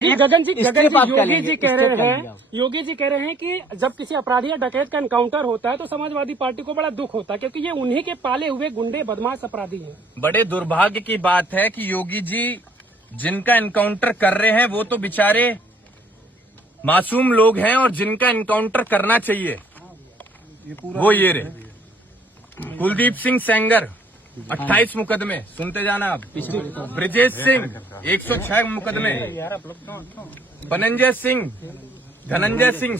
गगन जी योगी जी कह रहे हैं कि जब किसी अपराधी या डकैत का एनकाउंटर होता है तो समाजवादी पार्टी को बड़ा दुख होता है, क्योंकि ये उन्हीं के पाले हुए गुंडे बदमाश अपराधी हैं। बड़े दुर्भाग्य की बात है कि योगी जी जिनका एनकाउंटर कर रहे हैं वो तो बेचारे मासूम लोग हैं, और जिनका एनकाउंटर करना चाहिए वो ये रहे। कुलदीप सिंह सेंगर 28 मुकदमे, सुनते जाना आप। ब्रिजेश सिंह 106 मुकदमे, धनंजय सिंह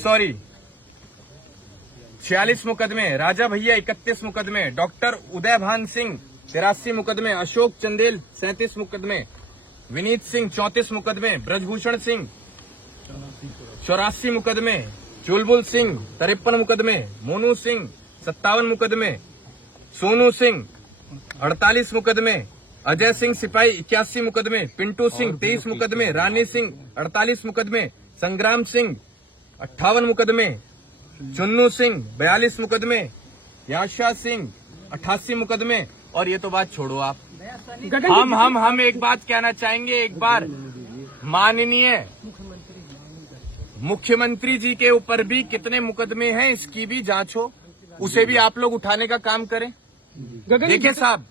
46 मुकदमे, राजा भैया 31 मुकदमे, डॉक्टर उदय भान सिंह 83 मुकदमे, अशोक चंदेल 37 मुकदमे, विनीत सिंह 34 मुकदमे, ब्रजभूषण सिंह 84 मुकदमे, चुलबुल सिंह 53 मुकदमे, मोनू सिंह 57 मुकदमे, सोनू सिंह 48 मुकदमे, अजय सिंह सिपाही 81 मुकदमे, पिंटू सिंह 23 मुकदमे, रानी सिंह 48 मुकदमे, संग्राम सिंह 58 मुकदमे, चुन्नू सिंह 42 मुकदमे, याशा सिंह 88 मुकदमे। और ये तो बात छोड़ो आप, हम एक बात कहना चाहेंगे। एक बार माननीय मुख्यमंत्री जी के ऊपर भी कितने मुकदमे हैं इसकी भी जांच हो, उसे भी आप लोग उठाने का काम करें। देखिए साहब,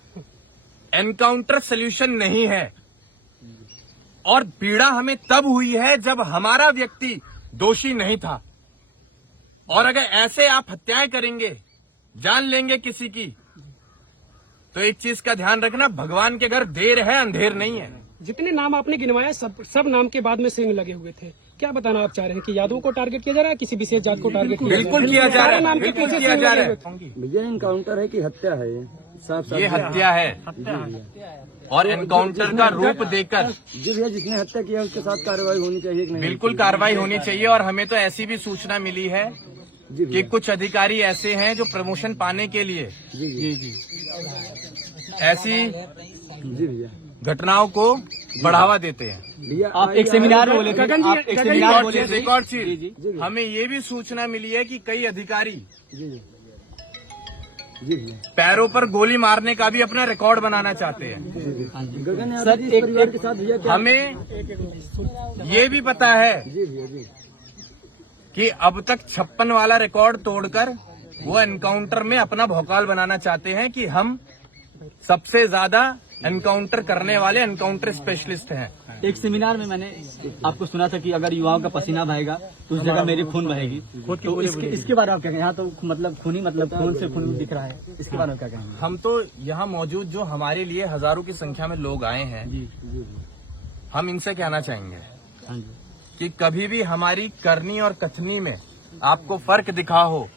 एनकाउंटर सॉल्यूशन नहीं है, और पीड़ा हमें तब हुई है जब हमारा व्यक्ति दोषी नहीं था। और अगर ऐसे आप हत्याएं करेंगे, जान लेंगे किसी की, तो एक चीज का ध्यान रखना, भगवान के घर देर है अंधेर नहीं है। जितने नाम आपने गिनवाए सब नाम के बाद में सिंह लगे हुए थे। क्या बताना आप चाह रहे हैं कि यादव को टारगेट किया जा रहा है, किसी विशेष जात को टारगेट किया जा रहा है? बिल्कुल किया जा रहा है, नाम के पीछे किया जा रहा है। भैया एनकाउंटर है कि हत्या है? ये हत्या है, और एनकाउंटर का रूप देकर जी भैया जिसने हत्या किया उसके साथ कार्रवाई होनी चाहिए कि नहीं? बिल्कुल कार्रवाई होनी चाहिए। और हमें तो ऐसी भी सूचना मिली है कि कुछ अधिकारी ऐसे हैं जो प्रमोशन पाने के लिए जी ऐसी भैया घटनाओं को बढ़ावा देते हैं। भैया आप एक सेमिनार में बोले थे, आप एक सेमिनार बोले थे। एक और चीज हमें ये भी सूचना मिली है कि कई अधिकारी जी भैया पैरों पर गोली मारने का भी अपना रिकॉर्ड बनाना चाहते हैं। गगन सर, इस परिवार के साथ भैया क्या? हमें ये भी पता है जी भैया जी कि अब तक 56 वाला रिकॉर्ड तोड़कर वो एनकाउंटर में अपना भौकाल बनाना चाहते हैं कि हम सबसे ज्यादा एनकाउंटर करने वाले एनकाउंटर स्पेशलिस्ट हैं। एक सेमिनार में मैंने आपको सुना था कि अगर युवाओं का पसीना बहेगा तो उस जगह मेरी खून बहेगी। तो इसके बारे में आप क्या कहेंगे? यहाँ तो मतलब खून से खून दिख रहा है, इसके बारे में क्या कहेंगे? हम तो यहाँ मौजूद जो हमारे लिए हजारों की संख्या में लोग आए हैं, हम इनसे कहना चाहेंगे कि कभी भी हमारी करनी और कथनी में आपको फर्क दिखा हो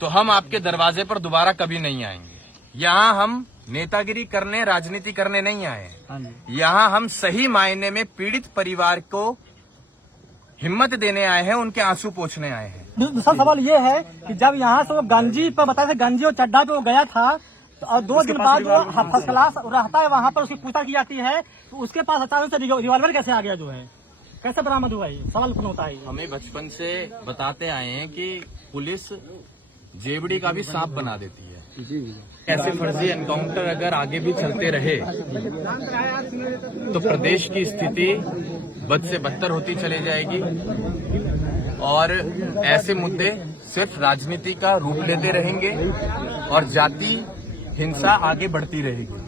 तो हम आपके दरवाजे पर दोबारा कभी नहीं आएंगे। यहाँ हम नेतागिरी करने, राजनीति करने नहीं आए हैं। यहाँ हम सही मायने में पीड़ित परिवार को हिम्मत देने आए हैं, उनके आंसू पोंछने आए हैं। दूसरा सवाल ये है कि जब यहाँ से वो गंजी पर बताया था, गंजी और चड्डा पे वो गया था, तो और 2 दिन बाद जो फर्स्ट क्लास रहता है वहाँ पर उसकी पूछताछ की जाती है, तो उसके पास अचानक से रिवॉल्वर कैसे आ गया? जो है कैसे बरामद हुआ? ये सवाल उत्पन्न होता है। हमें बचपन से बताते आए हैं कि पुलिस जेबड़ी का भी सांप बना देती है। ऐसे फर्जी एनकाउंटर अगर आगे भी चलते रहे तो प्रदेश की स्थिति बद से बदतर होती चली जाएगी, और ऐसे मुद्दे सिर्फ राजनीति का रूप लेते रहेंगे और जाति हिंसा आगे बढ़ती रहेगी।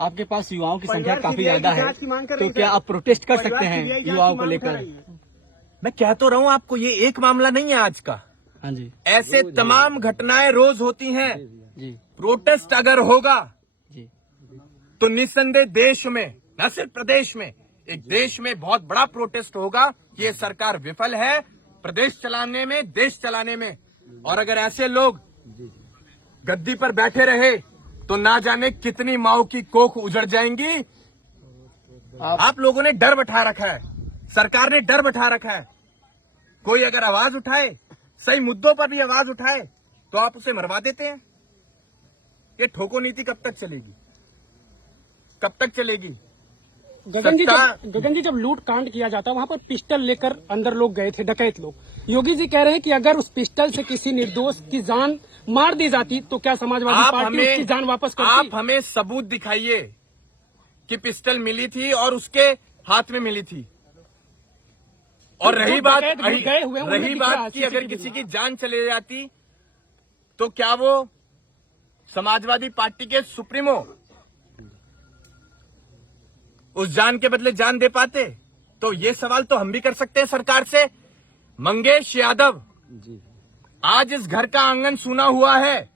आपके पास युवाओं की संख्या काफी ज्यादा है, तो क्या आप प्रोटेस्ट कर सकते हैं युवाओं को लेकर? मैं कह तो रहा हूं आपको, ये एक मामला नहीं है आज का। हाँ जी ऐसे तमाम घटनाएं रोज होती हैं। जी प्रोटेस्ट अगर होगा जी तो निस्संदेह देश में, न सिर्फ प्रदेश में, एक देश में बहुत बड़ा प्रोटेस्ट होगा कि ये सरकार विफल है प्रदेश चलाने में, देश चलाने में। और अगर ऐसे लोग गद्दी पर बैठे रहे तो ना जाने कितनी माओ की कोख उजड़ जाएंगी। आप लोगों ने डर बैठा रखा है, सरकार ने डर बैठा रखा है। कोई अगर आवाज उठाए, सही मुद्दों पर भी आवाज उठाए, तो आप उसे मरवा देते हैं। ये ठोको नीति कब तक चलेगी? कब तक चलेगी? गगन जी जब लूट कांड किया जाता है वहाँ पर पिस्टल लेकर अंदर लोग गए थे, डकैत लोग। योगी जी कह रहे हैं कि अगर उस पिस्टल से किसी निर्दोष की जान मार दी जाती तो क्या समाजवादी पार्टी उसकी जान वापस करती? आप हमें सबूत दिखाइए कि पिस्टल मिली थी और उसके हाथ में मिली थी। और जो रही बात डकैत गए हुए हैं, उनमें रही दिख रहा है बात कि अगर CCTV किसी की जान चले जाती तो क्या वो समाजवादी पार्टी के सुप्रीमो उस जान के बदले जान दे पाते? तो ये सवाल तो हम भी कर सकते हैं सरकार से। मंगेश यादव, जी आज इस घर का आंगन सूना हुआ है।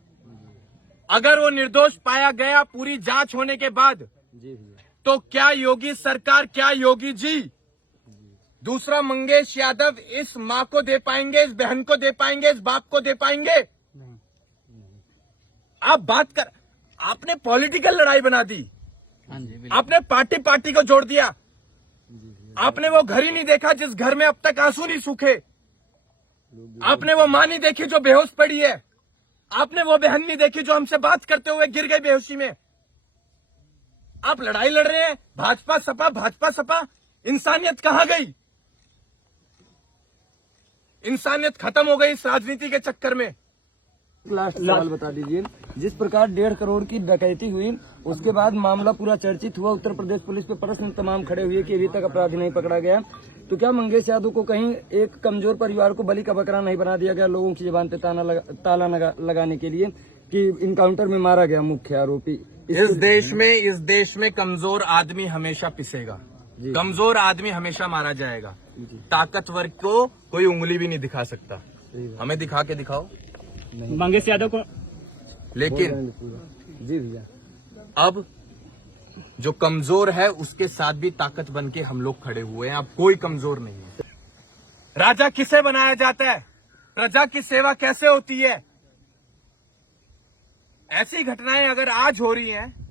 अगर वो निर्दोष पाया गया पूरी जांच होने के बाद, जी भैया तो क्या योगी सरकार, क्या योगी जी दूसरा मंगेश यादव इस मां को दे पाएंगे, इस बहन को दे पाएंगे, इस बाप को दे पाएंगे? आप बात कर, आपने पॉलिटिकल लड़ाई बना दी, आपने पार्टी को जोड़ दिया। आपने वो घर ही नहीं देखा जिस घर में अब तक आंसू नहीं सूखे। आपने वो मां नहीं देखी जो बेहोश पड़ी है। आपने वो बहन नहीं देखी जो हमसे बात करते हुए गिर गई बेहोशी में। आप लड़ाई लड़ रहे हैं भाजपा सपा, भाजपा सपा। इंसानियत कहां गई? इंसानियत खत्म हो गई इस राजनीति के चक्कर में। लास्ट सवाल बता दीजिए, जिस प्रकार 1.5 करोड़ की डकैती हुई उसके बाद मामला पूरा चर्चित हुआ, उत्तर प्रदेश पुलिस पे प्रश्न तमाम खड़े हुए कि अभी तक अपराधी नहीं पकड़ा गया, तो क्या मंगेश यादव को कहीं एक कमजोर परिवार को बलि का बकरा नहीं बना दिया गया लोगों की जुबान पे ताला लगाने के लिए कि इनकाउंटर में मारा गया मुख्य आरोपी? इस देश में कमजोर आदमी हमेशा पिसेगा, कमजोर आदमी हमेशा मारा जाएगा। ताकतवर को कोई उंगली भी नहीं दिखा सकता। हमें दिखा के दिखाओ। मंगेश यादव को लेकिन जी भैया, अब जो कमजोर है उसके साथ भी ताकत बन के हम लोग खड़े हुए हैं। अब कोई कमजोर नहीं है। राजा किसे बनाया जाता है? प्रजा की सेवा कैसे होती है? ऐसी घटनाएं अगर आज हो रही हैं